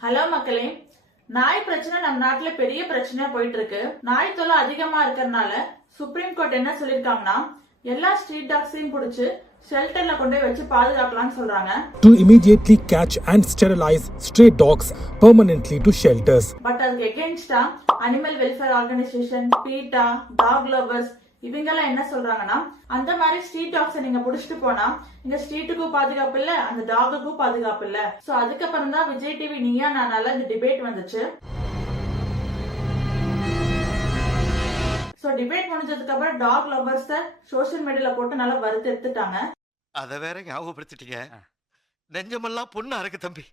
Hello மக்களே நாய் பிரச்சனை நம்ம நாட்டுல பெரிய பிரச்சனையா போயிட்டு இருக்கு நாய் தொல்லை அதிகமா இருக்கறனால சுப்ரீம் கோர்ட் என்ன சொல்லிருக்காங்கன்னா எல்லா ஸ்ட்ரீட் டாக்ஸையும் புடிச்சு ஷெல்டர்ல கொண்டு போய் வச்சு பாதுகாக்கலாம்னு சொல்றாங்க to immediately catch and sterilize stray dogs permanently to shelters. But அதுக்கு எகென்ஸ்டா animal welfare organisation PETA dog lovers இவங்க எல்லாம் என்ன சொல்றாங்கன்னா அந்த மாதிரி ஸ்ட்ரீட் டாக்ஸை நீங்க புடிச்சிட்டு போனா இந்த ஸ்ட்ரீட்டுக்கும் பாதுகாப்பு இல்ல அந்த டாகுக்கும் பாதுகாப்பு இல்ல. சோ அதுக்கப்புறம் தான் விஜய் டிவி நீயா நானால இந்த டிபேட் வந்துச்சு. சோ டிபேட் முடிஞ்சதுக்கு அப்புறம் டாக் லவர்ஸ் சோஷியல் மீடியால போட்டு நல்லா வறுத்து எடுத்துட்டாங்க. அத வேற ஞாபகப்படுத்திட்டீங்க. நெஞ்சமெல்லாம் பொண்ணு அறக்கு தம்பி.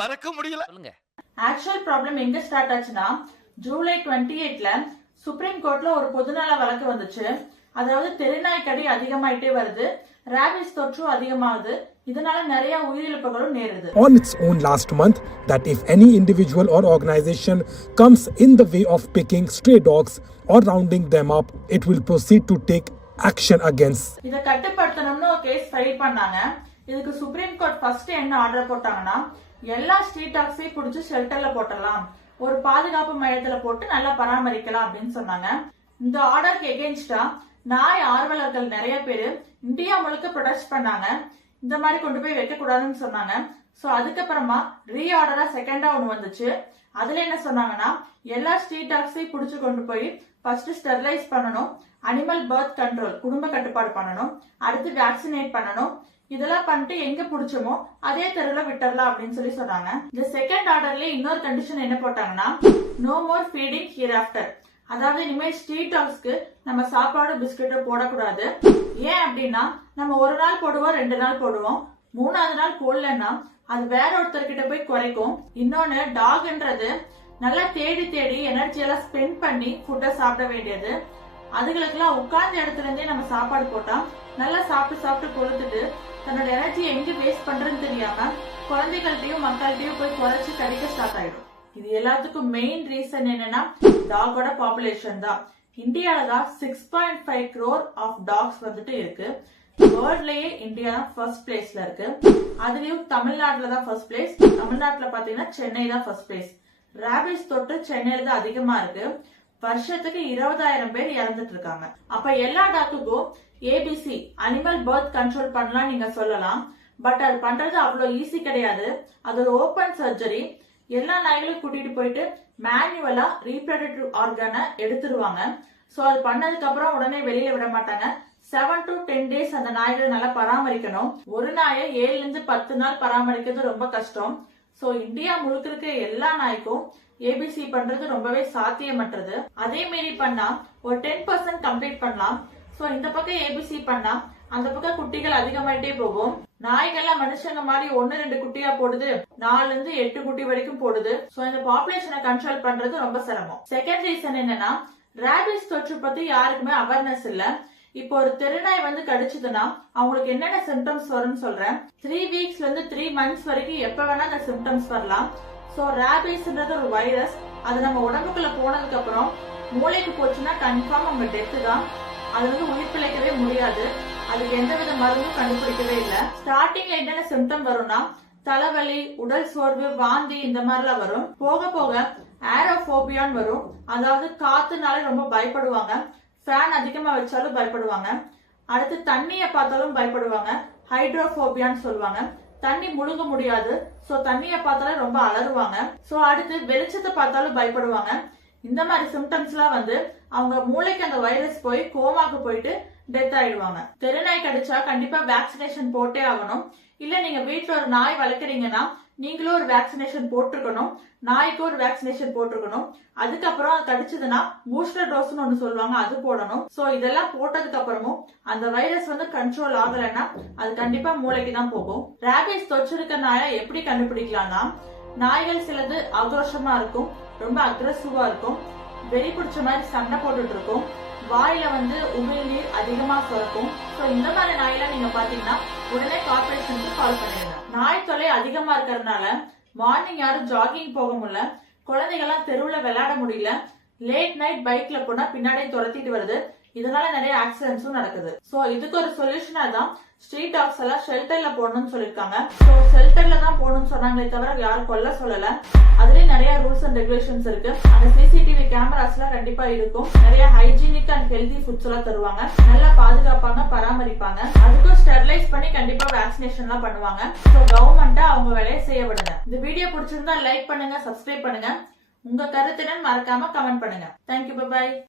மறக்க முடியல. சொல்லுங்க. ஆக்சுவல் ப்ராப்ளம் எங்க ஸ்டார்ட் ஆச்சுன்னா ஜூலை டுவெண்ட்டி எயிட்ல சுப்ரீம் கோர்ட்ல ஒரு பொதுநல வழக்கு வந்துச்சு. அதாவது தெருநாய் கடி அதிகமாயிட்டே வருது. ரேபிஸ் தொற்றும் அதிகமாகுது. இதனால நிறைய உயிரிழப்புகளும் நேருது. On its own last month, that if any individual or organization comes in the way of picking stray dogs or rounding them up, it will proceed to take action against. இத கட்டுப்படுத்தணும்னு case file பண்ணாங்க. இதுக்கு supreme court first என்ன order போட்டாங்கன்னா எல்லா street டாக்ஸையும் பிடிச்சி ஷெல்டர்ல போட்டுடலாம். ஒரு பாதுகாப்பு மையத்துல போட்டு நல்லா பராமரிக்கலாம் அப்படின்னு சொன்னாங்க. இந்த ஆர்டருக்கு எகென்ஸ்டா நாய் ஆர்வலர்கள் நிறைய பேர் இந்தியா முழுக்க ப்ரொடெஸ்ட் பண்ணாங்க. இந்த மாதிரி கொண்டு போய் வைக்கக்கூடாதுன்னு சொன்னாங்க. ஸோ அதுக்கப்புறமா ரீஆர்டரா செகண்டா ஒன்று வந்துச்சு. அதுல என்ன சொன்னாங்கன்னா எல்லா ஸ்ட்ரீட் டாக்ஸையும் பிடிச்சு கொண்டு போய் ஃபர்ஸ்ட் ஸ்டெர்லைஸ் பண்ணணும். அனிமல் பர்த் கண்ட்ரோல் குடும்ப கட்டுப்பாடு பண்ணணும். அடுத்து வேக்சினேட் பண்ணணும். இதெல்லாம் பண்ணிட்டு எங்க பிடிச்சோமோ அதே தெருவில் விட்டுறலாம் அப்படின்னு சொல்லி சொன்னாங்க. இந்த செகண்ட் ஆர்டர்ல இன்னொரு கண்டிஷன் என்ன போட்டாங்கன்னா no more feeding here after அதாவது இனிமேல் ஸ்ட்ரீட் டாக்ஸ்க்கு நம்ம சாப்பாடு பிஸ்கட்டோ போடக்கூடாது. ஏன் அப்படின்னா நம்ம ஒரு நாள் போடுவோம் ரெண்டு நாள் போடுவோம். மூணாவது நாள் போடலன்னா அது வேற ஒருத்தர்கிட்ட போய் குறைக்கும். இன்னொன்னு டாக்ன்றது நல்லா தேடி தேடி எனர்ஜி எல்லாம் ஸ்பெண்ட் பண்ணி ஃபுட்டை சாப்பிட வேண்டியது. அதுகளுக்கெல்லாம் உட்கார்ந்த இடத்துல இருந்தே நம்ம சாப்பாடு போட்டா நல்லா சாப்பிட்டு சாப்பிட்டு கொடுத்துட்டு தன்னோட எனர்ஜி எங்க வேஸ்ட் பண்றதுன்னு தெரியாம குழந்தைகள்கிட்டயும் மக்கள்கிட்டயும் போய் குறைச்சி கடிக்க ஸ்டார்ட் ஆயிடும். இது எல்லாத்துக்கும் மெயின் ரீசன் என்னன்னா டாகோட பாப்புலேஷன் தான். இந்தியாவில தான் six point five crore of dogs வந்துட்டு இருக்கு. வேர்ல்ட்லயே இந்தியா தான் ஃபர்ஸ்ட் பிளேஸ்ல இருக்கு. அதுலயும் தமிழ்நாட்டுல தான் ஃபர்ஸ்ட் பிளேஸ் தமிழ்நாட்டுல பாத்தீங்கன்னா சென்னை தான் ஃபர்ஸ்ட் பிளேஸ் ரேபிஸ் தொற்று சென்னையில தான் அதிகமா இருக்கு. வருஷத்துக்கு இருபதாயிரம் பேர் இறந்துட்டு இருக்காங்க. அப்ப எல்லா டாக்குக்கும் ஏபிசி அனிமல் பர்த் கண்ட்ரோல் பண்ணலாம் நீங்க சொல்லலாம். பட் அது பண்றது அவ்வளவு ஈஸி கிடையாது. அது ஒரு ஓபன் சர்ஜரி எல்லா நாய்களையும் கூட்டிட்டு போயிட்டு மேனுவலா ரீப்ரடக்டிவ் ஆர்கனை எடுத்துருவாங்க. சோ அது பண்ணதுக்கு அப்புறம் உடனே வெளியில விட மாட்டாங்க. செவன் டு டென் டேஸ் அந்த நாய்களை நல்லா பராமரிக்கணும். ஒரு நாயை ஏழுல இருந்து பத்து நாள் பராமரிக்கிறது ரொம்ப கஷ்டம். சோ இந்தியா முழுக்க இருக்க எல்லா நாய்க்கும் ஏபிசி பண்றது ரொம்பவே சாத்தியமற்றது. அதே மாரி பண்ணா ஒரு டென் பர்சன்ட் கம்ப்ளீட் பண்ணலாம். சோ இந்த பக்கம் ஏபிசி பண்ணா அந்த பக்கம் குட்டிகள் அதிகமாயிட்டே போகும். நாய்கள்லாம் மனுஷங்க மாதிரி ஒன்னு ரெண்டு குட்டியா போடுது. நாலுல இருந்து எட்டு குட்டி வரைக்கும் போடுது. சோ இந்த பாப்புலேஷனை கண்ட்ரோல் பண்றது ரொம்ப சிரமம். செகண்ட் ரீசன் என்னன்னா ரேபிஸ் தொற்று பத்தி யாருக்குமே அவேர்னஸ் இல்ல. இப்போ ஒரு தெருநாய் வந்து கடிச்சதுன்னா அவங்களுக்கு என்னென்ன சிம்டம்ஸ் வரும்னு சொல்றேன். த்ரீ வீக்ஸ்ல இருந்து த்ரீ மந்த்ஸ் வரைக்கும் எப்ப வேணா அந்த சிம்டம்ஸ் வரலாம். சோ ரேபிஸ்ன்றது ஒரு வைரஸ் அது நம்ம உடம்புக்குள்ள போனதுக்கு அப்புறம் மூளைக்கு போச்சுன்னா கன்ஃபார்ம் அவங்க டெத்து தான். அது வந்து உயிர் பிழைக்கவே முடியாது. அதுக்கு எந்தவித மருந்தும் கண்டுபிடிக்கவே இல்ல. ஸ்டார்டிங்ல என்னென்ன சிம்டம் வரும்னா தலைவலி உடல் சோர்வு வாந்தி இந்த மாதிரிலாம் வரும். போக போக ஏரோபோபியான்னு வரும். அதாவது காத்துனால ரொம்ப பயப்படுவாங்க. ஃபேன் அதிகமாக வச்சாலும் பயப்படுவாங்க. அடுத்து தண்ணியை பார்த்தாலும் பயப்படுவாங்க. ஹைட்ரோஃபோபியான்னு சொல்லுவாங்க. தண்ணி முழுங்க முடியாது. ஸோ தண்ணியை பார்த்தாலும் ரொம்ப அலறுவாங்க. ஸோ அடுத்து வெளிச்சத்தை பார்த்தாலும் பயப்படுவாங்க. இந்த மாதிரி சிம்டம்ஸ்லாம் வந்து அவங்க மூளைக்கு அந்த வைரஸ் போய் கோமாக்கு போயிட்டு டெத் ஆயிடுவாங்க தெருநாய் கடிச்சா கண்டிப்பா வேக்சினேஷன் போட்டே ஆகணும். இல்ல நீங்க வீட்டுல ஒரு நாய் வளர்க்குறீங்கன்னா நீங்களும் ஒரு வேக்சினேஷன் போட்டிருக்கணும். நாய்க்கு ஒரு வேக்சினேஷன் போட்டிருக்கணும். அதுக்கப்புறம் அது கடிச்சதுன்னா பூஸ்டர் டோஸ்னு ஒண்ணு சொல்லுவாங்க அது போடணும். சோ இதெல்லாம் போட்டதுக்கு அப்புறமும் அந்த வைரஸ் வந்து கண்ட்ரோல் ஆகலைன்னா அது கண்டிப்பா மூளைக்கு தான் போகும். ரேபிஸ் தொற்றிருக்க நாயை எப்படி கண்டுபிடிக்கலாம்னா நாய்கள் சிலது ஆக்ரோஷமா இருக்கும் ரொம்ப அக்ரஸிவா இருக்கும். வெறி பிடிச்ச மாதிரி சண்டை போட்டுட்டு இருக்கும். வாயில வந்து உமிழ்நீர் அதிகமா சுரக்கும். சோ இந்த மாதிரி நாயெல்லாம் நீங்க பாத்தீங்கன்னா உடனே கார்பரேஷனுக்கு கால் பண்ணிடுங்க. நாய் தொலை அதிகமா இருக்கிறதுனால மார்னிங் யாரும் ஜாகிங் போக முடியல. குழந்தைகள்லாம் தெருவுல விளையாட முடியல. லேட் நைட் பைக்ல போனா பின்னாடியே துரத்திட்டு வருது. இதனால நிறைய ஆக்சிடென்ட்ஸும் நடக்குது. சோ இதுக்கு ஒரு சொல்யூஷனா தான் ஸ்ட்ரீட் டாக்ஸ் எல்லாம் ஷெல்டர்ல போடணும்னு சொல்லிருக்காங்க சோ ஷெல்டர்ல தான் போடணும்னு சொன்னாங்களே தவிர யாரும் கொல்ல சொல்லல. அதுலயும் நிறைய ரூல்ஸ் அண்ட் ரெகுலேஷன்ஸ் இருக்கு. அந்த சிசிடிவி கேமராஸ்ல கண்டிப்பா இருக்கும். நிறைய ஹைஜீனிக் அண்ட் ஹெல்தி ஃபுட்ஸ் எல்லாம் தருவாங்க. நல்லா பாதுகாப்பாங்க பராமரிப்பாங்க. அதுக்கும் ஸ்டெர்லைஸ் பண்ணி கண்டிப்பா வேக்சினேஷன் எல்லாம் பண்ணுவாங்க. சோ கவர்மெண்ட்டா அவங்க வேலையை செய்ய விடுங்க. இந்த வீடியோ பிடிச்சிருந்தா லைக் பண்ணுங்க சப்ஸ்கிரைப் பண்ணுங்க. உங்க கருத்துடன் மறக்காம கமெண்ட் பண்ணுங்க. Thank you bye